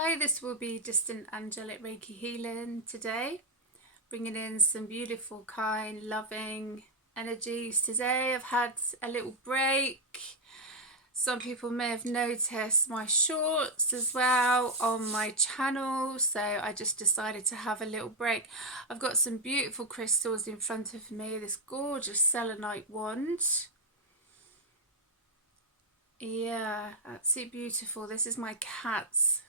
Hi, this will be distant angelic Reiki healing today, bringing in some beautiful, kind, loving energies today. I've had a little break. Some people may have noticed my shorts as well on my channel, so I just decided to have a little break. I've got some beautiful crystals in front of me, this gorgeous selenite wand. Yeah, absolutely beautiful. This is my cat's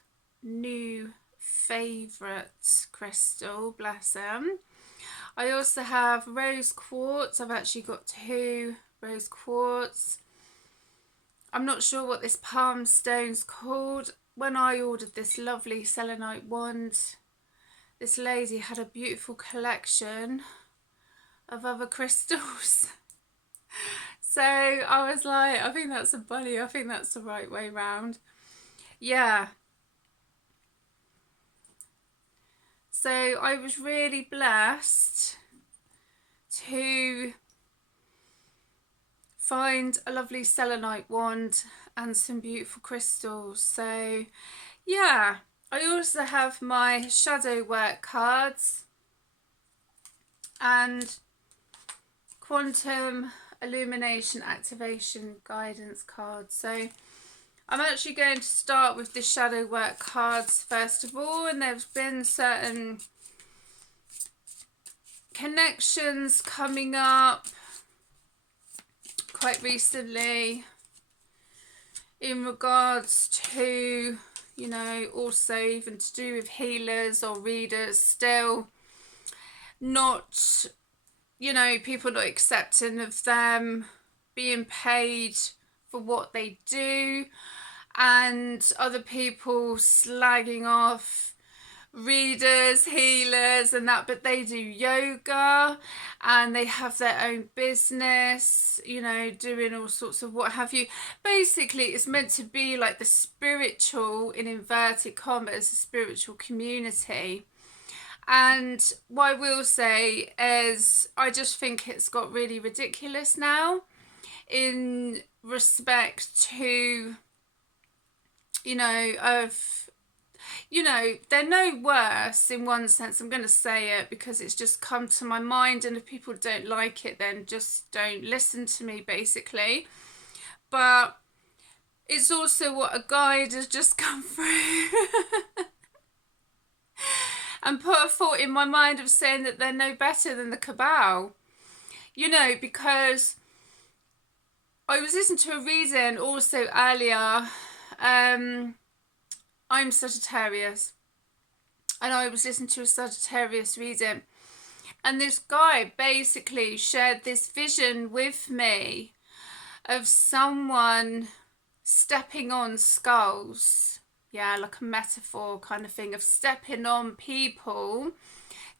new favourite crystal, bless him. I also have rose quartz. I've actually got 2 rose quartz. I'm not sure what this palm stone's called. When I ordered this lovely selenite wand, this lady had a beautiful collection of other crystals. So I was like, I think that's a bunny. I think that's the right way round. Yeah. So I was really blessed to find a lovely selenite wand and some beautiful crystals. So yeah, I also have my shadow work cards and quantum illumination activation guidance cards. So I'm actually going to start with the shadow work cards first of all, and there's been certain connections coming up quite recently in regards to, you know, also even to do with healers or readers still not, you know, people not accepting of them being paid for what they do, and other people slagging off readers, healers and that, but they do yoga and they have their own business, you know, doing all sorts of what have you. Basically it's meant to be like the spiritual, in inverted commas, the spiritual community. And what I will say is I just think it's got really ridiculous now in respect to, you know, of, you know, they're no worse in one sense. I'm going to say it because it's just come to my mind, and if people don't like it then just don't listen to me basically. But it's also what a guide has just come through and put a thought in my mind of saying that they're no better than the cabal, you know, because I was listening to a reading also earlier. I'm Sagittarius, and I was listening to a Sagittarius reading, and this guy basically shared this vision with me of someone stepping on skulls. Yeah, like a metaphor kind of thing of stepping on people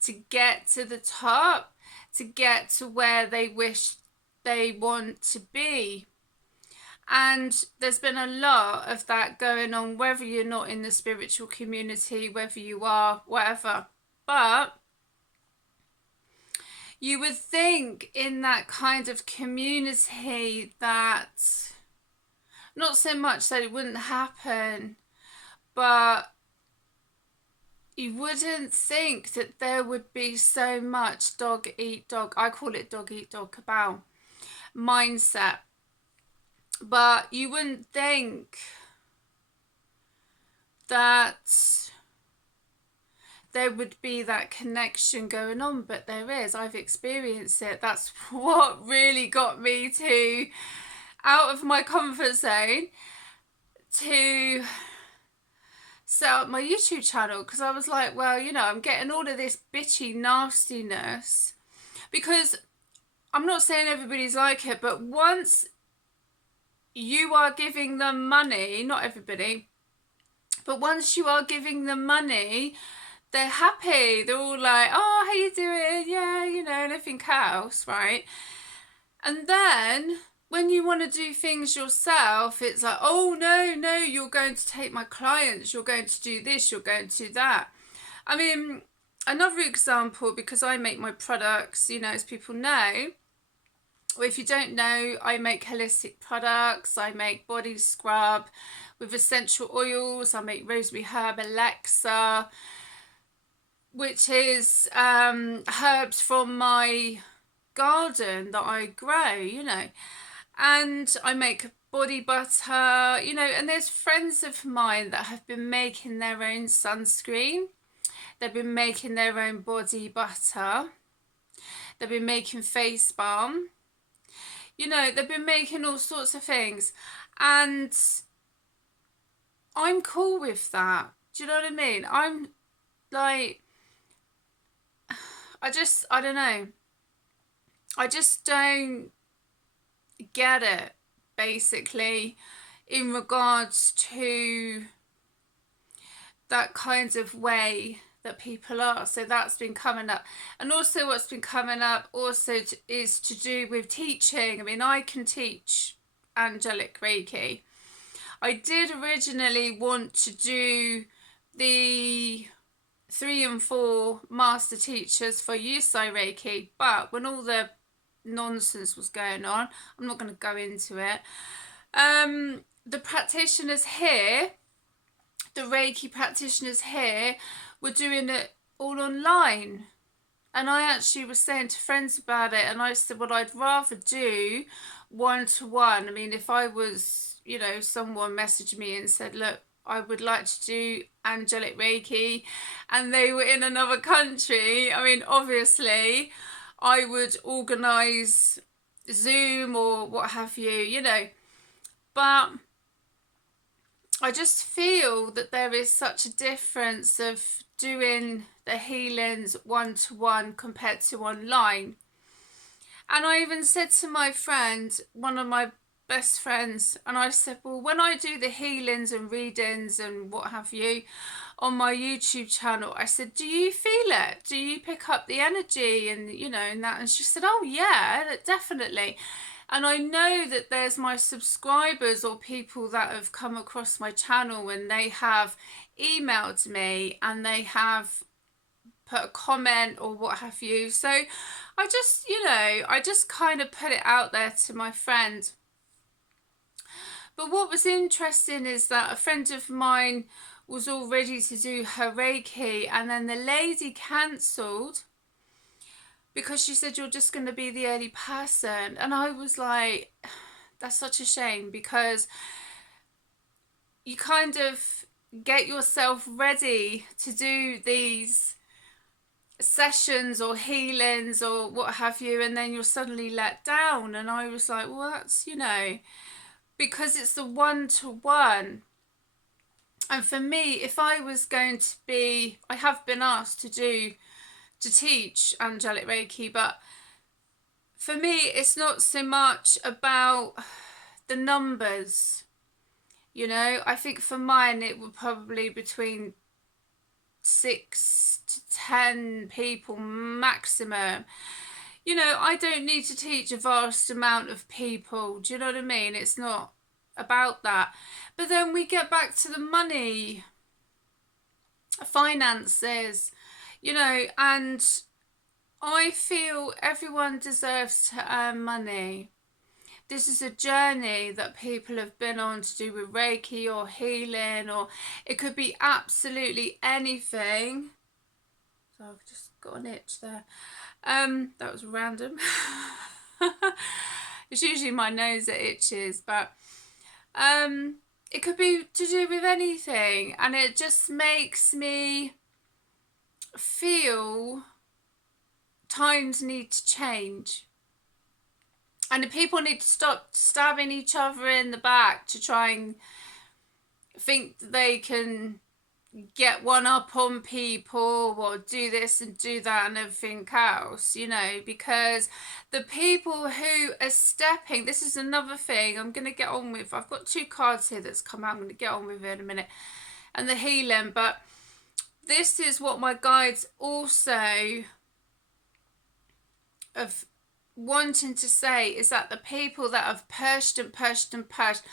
to get to the top, to get to where they wish they want to be. And there's been a lot of that going on, whether you're not in the spiritual community, whether you are, whatever. But you would think in that kind of community that, not so much that it wouldn't happen, but you wouldn't think that there would be so much dog eat dog, I call it dog eat dog cabal mindset. But you wouldn't think that there would be that connection going on, but there is. I've experienced it. That's what really got me to out of my comfort zone to set up my YouTube channel, because I was like, well, you know, I'm getting all of this bitchy nastiness, because I'm not saying everybody's like it, but once you are giving them money, not everybody, but once you are giving them money, they're happy. They're all like, oh, how you doing? Yeah, you know, and everything else, right? And then when you want to do things yourself, it's like, oh, no, you're going to take my clients. You're going to do this. You're going to do that. I mean, another example, because I make my products, you know, as people know, or if you don't know, I make holistic products. I make body scrub, with essential oils. I make rosemary herb elixir, which is herbs from my garden that I grow, you know. And I make body butter, you know, and there's friends of mine that have been making their own sunscreen. They've been making their own body butter. They've been making face balm. You know, they've been making all sorts of things. And I'm cool with that. Do you know what I mean? I'm like, I don't know. I just don't get it, basically, in regards to that kind of way that people are. So that's been coming up. And also what's been coming up also is to do with teaching. I mean, I can teach Angelic Reiki. I did originally want to do the 3 and 4 master teachers for Yusai Reiki, but when all the nonsense was going on, I'm not going to go into it, the practitioners here, the Reiki practitioners here, were doing it all online. And I actually was saying to friends about it, and I said, well, I'd rather do one-to-one. I mean, if I was, you know, someone messaged me and said, look, I would like to do Angelic Reiki, and they were in another country, I mean, obviously, I would organise Zoom or what have you, you know. But I just feel that there is such a difference of doing the healings one-to-one compared to online. And I even said to my friend, one of my best friends, and I said, well, when I do the healings and readings and what have you on my YouTube channel, I said, do you feel it? Do you pick up the energy and, you know, and that? And she said, oh yeah, definitely. And I know that there's my subscribers or people that have come across my channel and they have emailed me and they have put a comment or what have you. So I just, you know, I just kind of put it out there to my friend. But what was interesting is that a friend of mine was all ready to do her Reiki, and then the lady cancelled because she said, you're just going to be the only person. And I was like, that's such a shame, because you kind of get yourself ready to do these sessions or healings or what have you, and then you're suddenly let down. And I was like, well, that's, you know, because it's the one-to-one. And for me, if I was going to be, I have been asked to teach Angelic Reiki, but for me, it's not so much about the numbers, you know. I think for mine, it would probably between 6 to 10 people maximum. You know, I don't need to teach a vast amount of people. Do you know what I mean? It's not about that. But then we get back to the money, finances, you know, and I feel everyone deserves to earn money. This is a journey that people have been on to do with Reiki or healing, or it could be absolutely anything. So I've just got an itch there. That was random. It's usually my nose that itches, but it could be to do with anything, and it just makes me feel times need to change, and the people need to stop stabbing each other in the back to try and think that they can get one up on people or do this and do that and everything else, you know, because the people who are stepping, this is another thing I'm going to get on with. I've got 2 cards here that's come out. I'm going to get on with it in a minute, and the healing. But this is what my guides also of wanting to say, is that the people that have pushed and pushed and pushed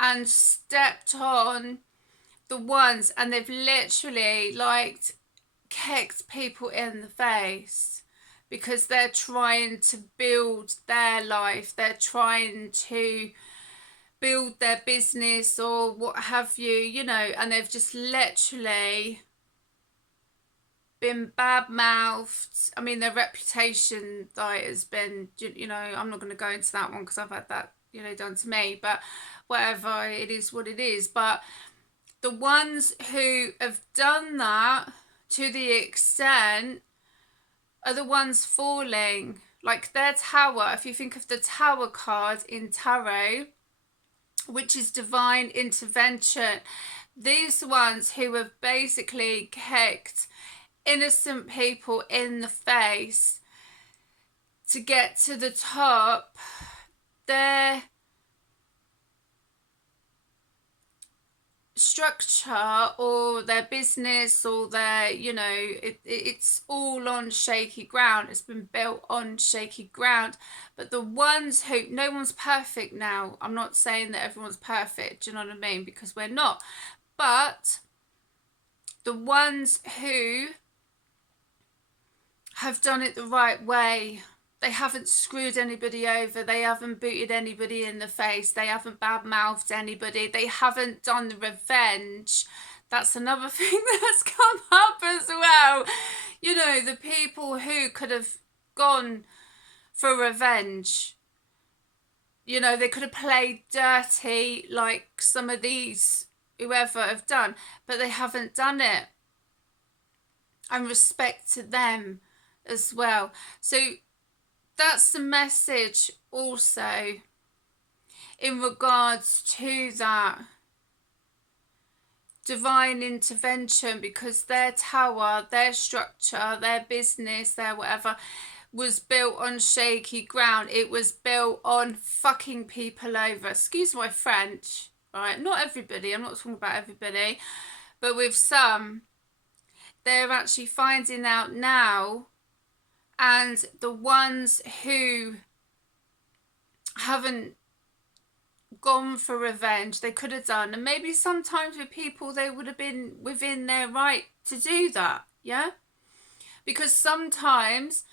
and stepped on the ones, and they've literally like kicked people in the face because they're trying to build their life, they're trying to build their business or what have you, you know, and they've just literally been bad-mouthed. I mean, their reputation like has been, you know, I'm not going to go into that one because I've had that, you know, done to me, but whatever, it is what it is. But the ones who have done that to the extent are the ones falling. Like their tower, if you think of the tower card in tarot, which is divine intervention, these ones who have basically kicked innocent people in the face to get to the top, their structure or their business or their, you know, it's all on shaky ground. It's been built on shaky ground. But the ones who, no one's perfect now. I'm not saying that everyone's perfect, do you know what I mean? Because we're not. But the ones who have done it the right way, they haven't screwed anybody over, they haven't booted anybody in the face, they haven't bad-mouthed anybody, they haven't done the revenge. That's another thing that's come up as well. You know, the people who could have gone for revenge, you know, they could have played dirty like some of these whoever have done, but they haven't done it. And respect to them as well. So that's the message also in regards to that divine intervention, because their tower, their structure, their business, their whatever was built on shaky ground. It was built on fucking people over. Excuse my French, right? Not everybody, I'm not talking about everybody, but with some, they're actually finding out now. And the ones who haven't gone for revenge, they could have done. And maybe sometimes with people, they would have been within their right to do that, yeah? Because sometimes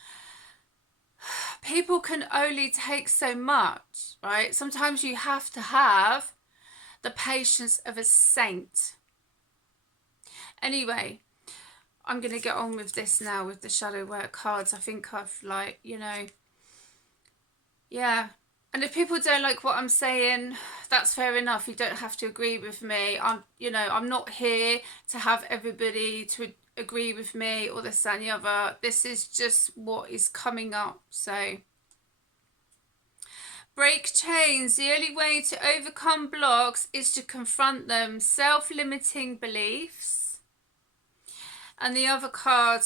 people can only take so much, right? Sometimes you have to have the patience of a saint. Anyway, I'm going to get on with this now with the shadow work cards. I think I've like, you know, yeah. And if people don't like what I'm saying, that's fair enough. You don't have to agree with me. You know, I'm not here to have everybody to agree with me or this and the other. This is just what is coming up. So, break chains. The only way to overcome blocks is to confront them. Self-limiting beliefs. And the other card,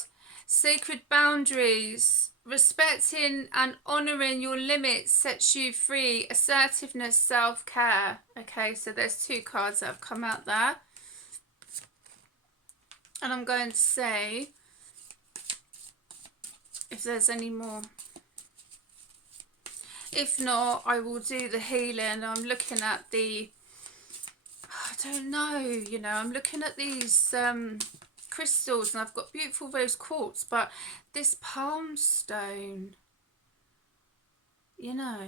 sacred boundaries. Respecting and honouring your limits sets you free. Assertiveness, self-care. Okay, so there's two cards that have come out there. And I'm going to say if there's any more. If not, I will do the healing. I'm looking at the, I don't know, you know, I'm looking at these crystals, and I've got beautiful rose quartz, but this palm stone, you know,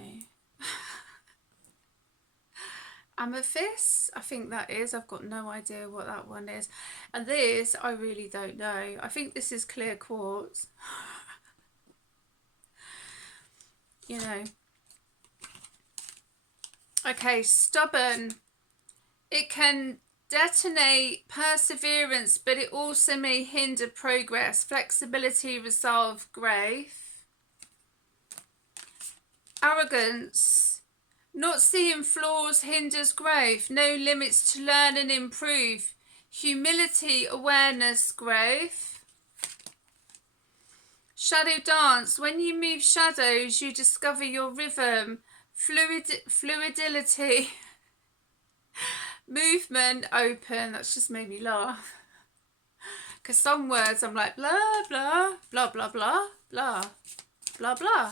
amethyst, I think that is. I've got no idea what that one is. And this, I really don't know. I think this is clear quartz. You know. Okay, stubborn. It can detonate perseverance, but it also may hinder progress. Flexibility, resolve, growth. Arrogance. Not seeing flaws hinders growth. No limits to learn and improve. Humility, awareness, growth. Shadow dance. When you move shadows, you discover your rhythm. Fluidity. Movement, open. That's just made me laugh. Because some words I'm like blah, blah, blah, blah, blah, blah, blah, blah.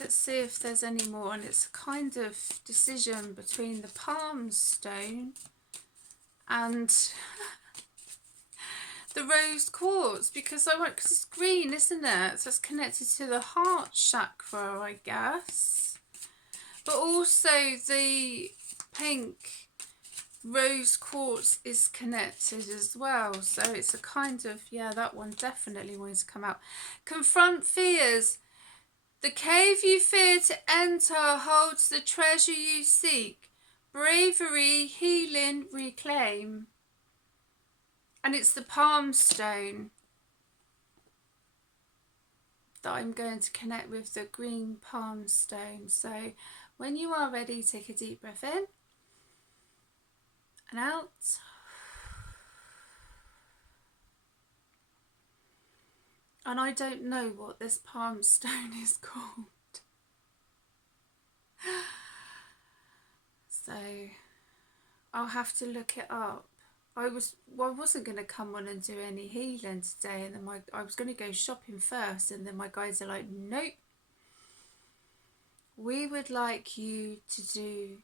Let's see if there's any more. And it's a kind of decision between the palm stone and the rose quartz, because because it's green, isn't it? So it's connected to the heart chakra, I guess. But also the pink rose quartz is connected as well. So it's a kind of, yeah, that one definitely wants to come out. Confront fears. The cave you fear to enter holds the treasure you seek. Bravery, healing, reclaim. And it's the palm stone that I'm going to connect with, the green palm stone. So when you are ready, take a deep breath in and out. And I don't know what this palm stone is called. So I'll have to look it up. I wasn't going to come on and do any healing today, and then I was going to go shopping first, and then my guys are like, nope, we would like you to do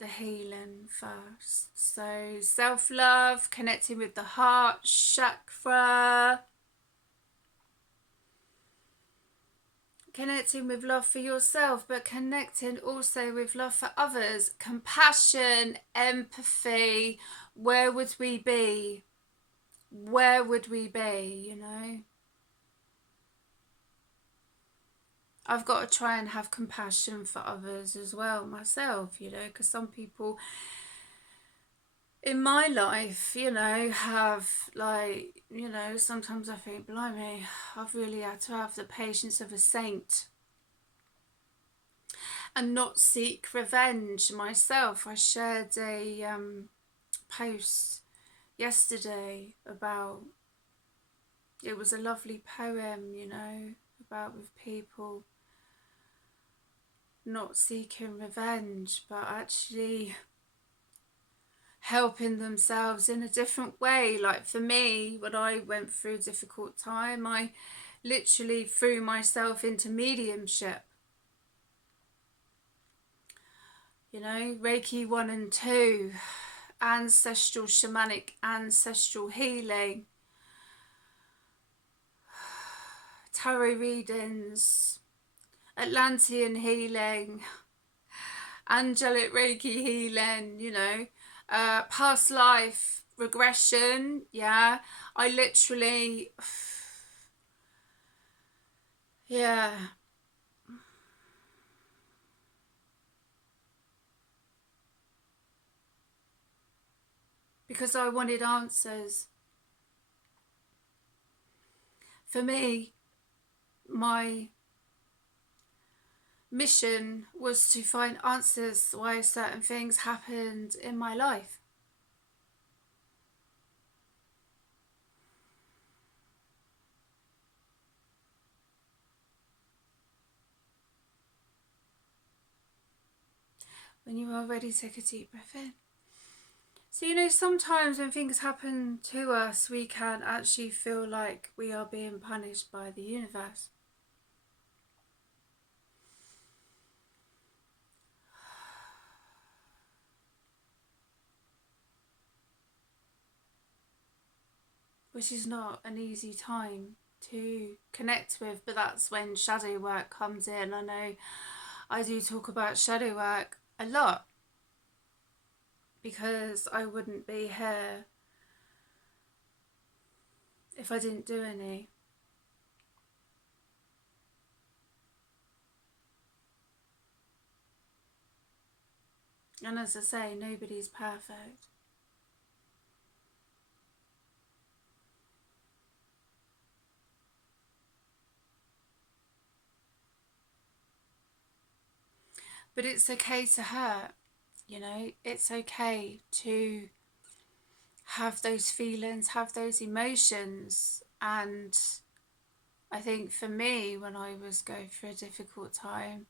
the healing first. So self-love, connecting with the heart chakra, connecting with love for yourself, but connecting also with love for others, compassion, empathy. Where would we be? Where would we be, you know? I've got to try and have compassion for others as well myself, you know, because some people in my life, you know, have like, you know, sometimes I think, blimey, I've really had to have the patience of a saint and not seek revenge myself. I shared a post yesterday about, it was a lovely poem, you know, about with people not seeking revenge, but actually helping themselves in a different way. Like for me, when I went through a difficult time, I literally threw myself into mediumship. You know, Reiki 1 and 2, ancestral, shamanic, ancestral healing, tarot readings, Atlantean healing, angelic Reiki healing, you know, past life regression. Yeah, I literally, yeah, because I wanted answers. For me, my mission was to find answers why certain things happened in my life. When you are ready, take a deep breath in. So, you know, sometimes when things happen to us, we can actually feel like we are being punished by the universe. Which is not an easy time to connect with, but that's when shadow work comes in. I know I do talk about shadow work a lot, because I wouldn't be here if I didn't do any. And as I say, nobody's perfect. But it's okay to hurt, you know, it's okay to have those feelings, have those emotions. And I think for me, when I was going through a difficult time,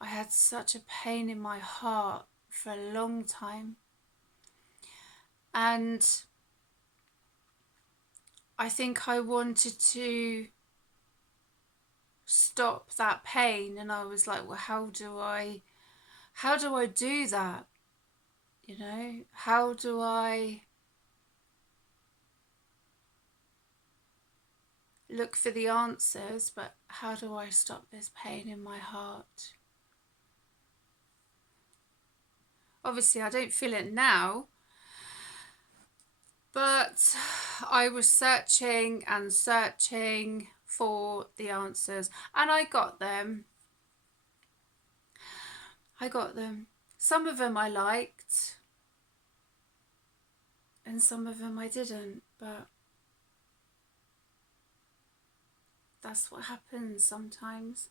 I had such a pain in my heart for a long time. And I think I wanted to stop that pain, and I was like, well, how do I do that? You know, how do I look for the answers, but how do I stop this pain in my heart? Obviously, I don't feel it now, but I was searching and searching for the answers, and I got them. Some of them I liked, and some of them I didn't, but that's what happens sometimes.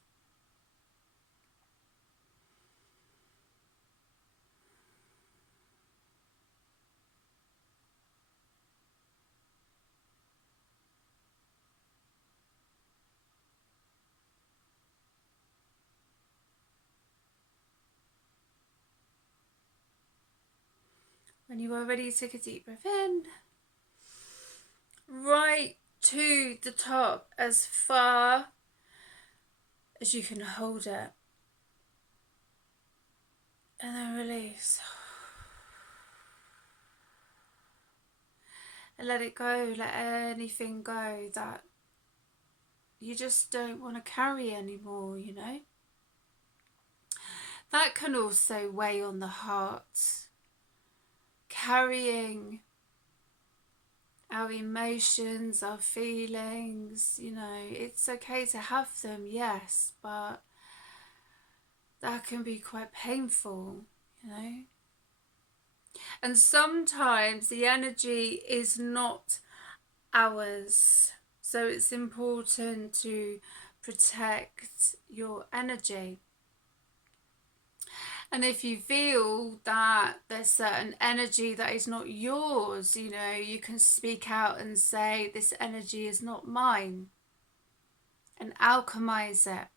When you are ready, take a deep breath in, right to the top, as far as you can hold it, and then release. And let it go, let anything go that you just don't want to carry anymore, you know. That can also weigh on the heart. Carrying our emotions, our feelings, you know, it's okay to have them, yes, but that can be quite painful, you know. And sometimes the energy is not ours, so it's important to protect your energy. And if you feel that there's certain energy that is not yours, you know, you can speak out and say, this energy is not mine, and alchemize it.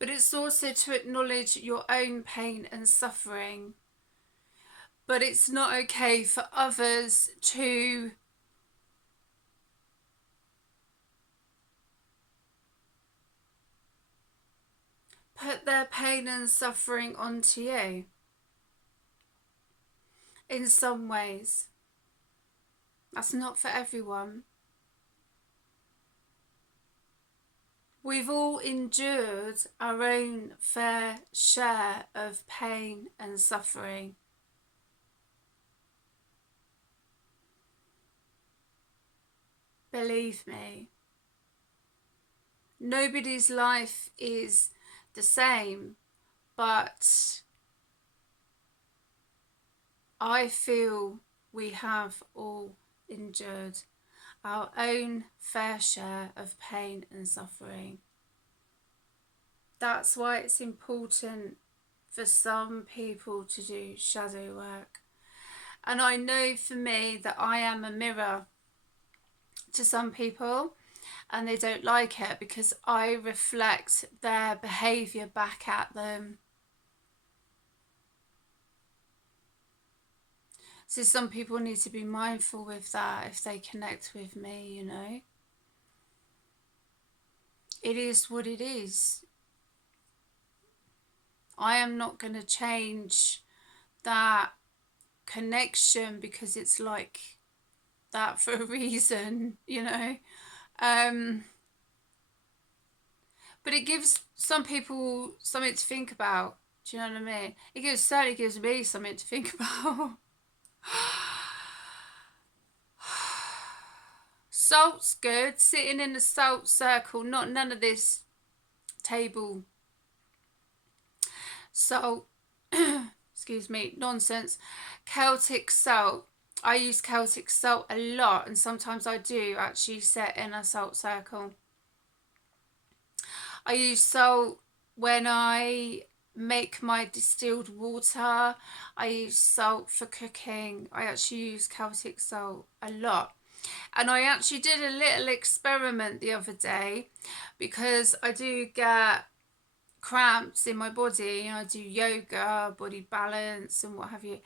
But it's also to acknowledge your own pain and suffering. But it's not okay for others to put their pain and suffering onto you in some ways. That's not for everyone. We've all endured our own fair share of pain and suffering. Believe me, nobody's life is the same, but I feel we have all endured our own fair share of pain and suffering. That's why it's important for some people to do shadow work. And I know for me that I am a mirror to some people, and they don't like it because I reflect their behaviour back at them. So some people need to be mindful with that if they connect with me, you know. It is what it is. I am not going to change that connection because it's like that for a reason, you know. But it gives some people something to think about. Do you know what I mean? It certainly gives me something to think about. Salt's good. Sitting in the salt circle, not none of this table salt, excuse me, nonsense. Celtic salt. I use Celtic salt a lot, and sometimes I do actually sit in a salt circle. I use salt when I make my distilled water. I use salt for cooking. I actually use Celtic salt a lot. And I actually did a little experiment the other day because I do get cramps in my body. I do yoga, body balance and what have you.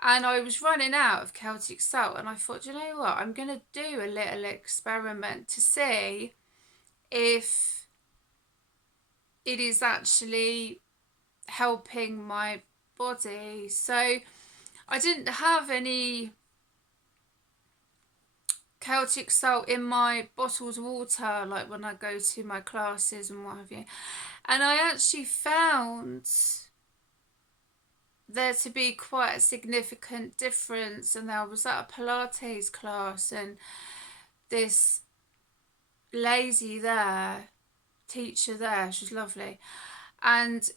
And I was running out of Celtic salt, and I thought, you know what, I'm going to do a little experiment to see if it is actually helping my body. So I didn't have any Celtic salt in my bottled water, like when I go to my classes and what have you. And I actually found there to be quite a significant difference. And I was at a Pilates class, and this lady there, teacher there, she's lovely, and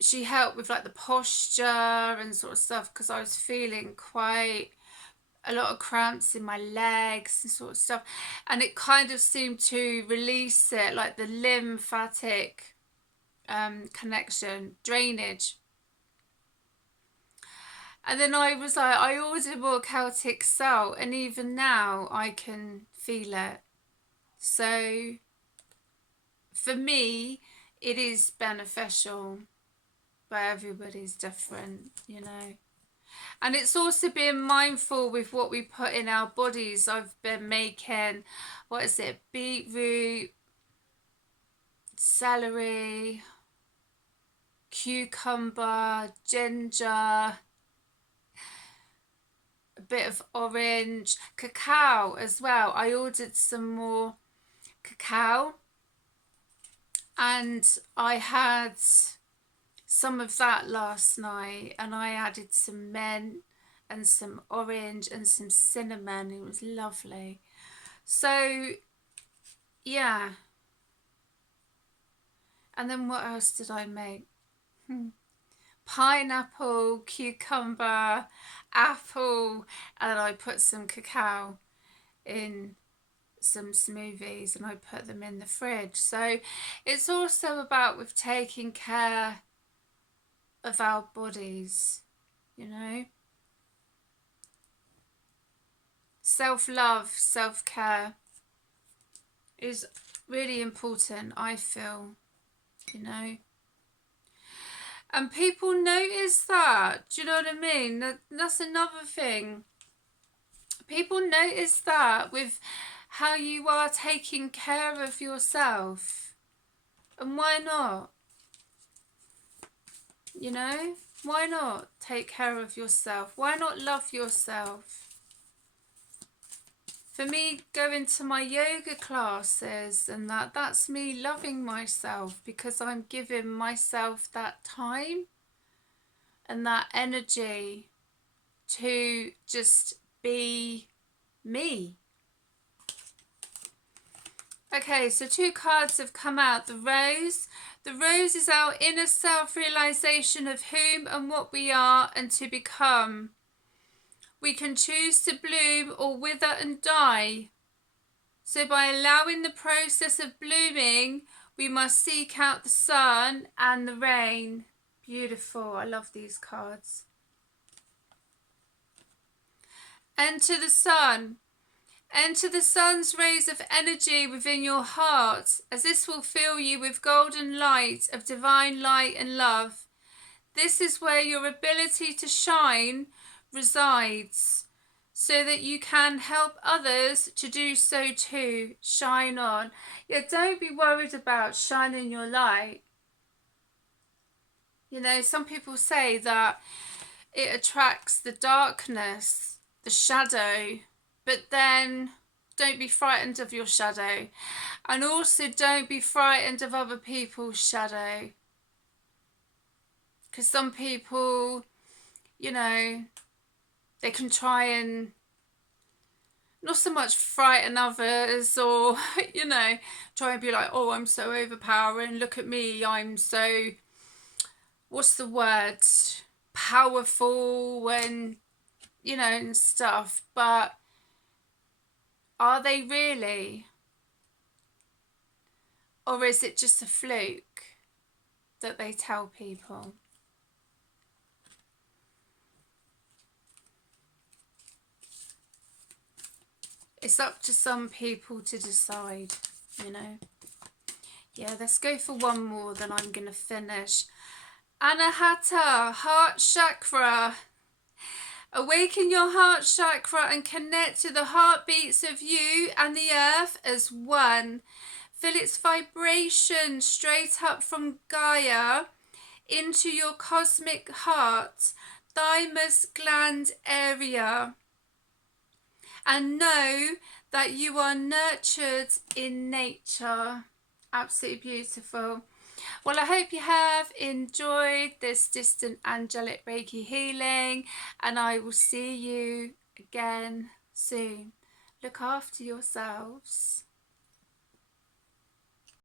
she helped with like the posture and sort of stuff, because I was feeling quite a lot of cramps in my legs and sort of stuff, and it kind of seemed to release it, like the lymphatic connection, drainage. And then I was like, I ordered more Celtic salt, and even now I can feel it. So for me, it is beneficial, but everybody's different, you know. And it's also being mindful with what we put in our bodies. I've been making, what is it, beetroot, celery, cucumber, ginger, a bit of orange, cacao as well. I ordered some more cacao, and I had some of that last night, and I added some mint and some orange and some cinnamon. It was lovely. So yeah. And then what else did I make? Pineapple, cucumber, apple, and I put some cacao in some smoothies, and I put them in the fridge. So it's also about with taking care of our bodies, you know. Self-love, self-care is really important, I feel, you know. And people notice that, do you know what I mean? That's another thing. People notice that with how you are taking care of yourself. And why not? You know, why not take care of yourself? Why not love yourself? For me, going to my yoga classes and that's me loving myself, because I'm giving myself that time and that energy to just be me. Okay, so 2 cards have come out. The Rose. The Rose is our inner self-realization of whom and what we are and to become. We can choose to bloom or wither and die. So by allowing the process of blooming, we must seek out the sun and the rain. Beautiful. I love these cards. Enter the sun. Enter the sun's rays of energy within your heart, as this will fill you with golden light of divine light and love. This is where your ability to shine resides, so that you can help others to do so too. Shine on. Yeah, don't be worried about shining your light. You know, some people say that it attracts the darkness, the shadow, but then don't be frightened of your shadow. And also don't be frightened of other people's shadow. Because some people, you know, they can try and not so much frighten others, or, you know, try and be like, oh, I'm so overpowering, look at me, I'm so, what's the word, powerful, and, you know, and stuff. But are they really? Or is it just a fluke that they tell people? It's up to some people to decide, you know. Yeah, let's go for one more, then I'm going to finish. Anahata, Heart Chakra. Awaken your heart chakra and connect to the heartbeats of you and the earth as one. Feel its vibration straight up from Gaia into your cosmic heart, thymus gland area. And know that you are nurtured in nature. Absolutely beautiful. Well, I hope you have enjoyed this distant angelic Reiki healing, and I will see you again soon. Look after yourselves.